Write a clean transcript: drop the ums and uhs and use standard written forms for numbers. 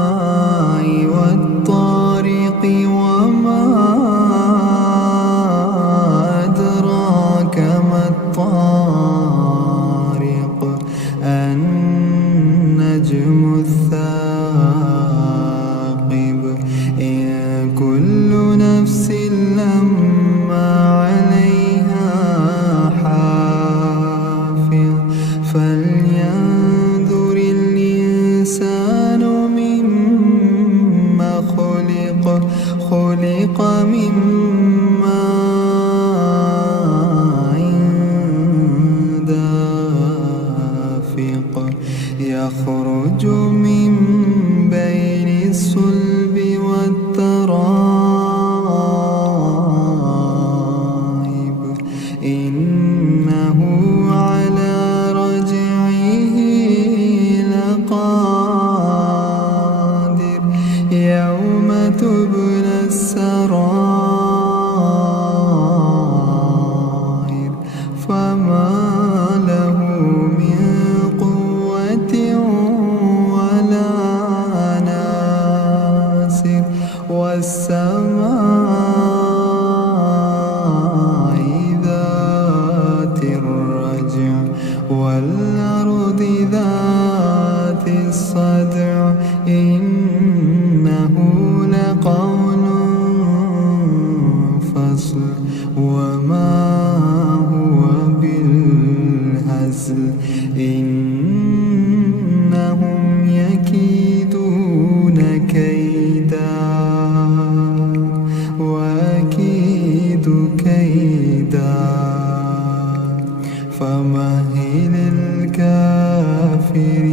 والسماء والطارق وما أدراك ما الطارق النجم الثاقب إن كل نفس لما عليها حافظ فلينظر الإنسان مما خلق من ماء دافق يخرج من بين الصلب والترائب إنه على رجعه لقادر يوم تبلى السرائر فما له من قوة ولا ناصر والسماء ذات الرجع والأرض ذات الصدع إنه لقول فصل وما هو بالهزل إنهم يكيدون كيدا وأكيد كيدا فمهل الكافرين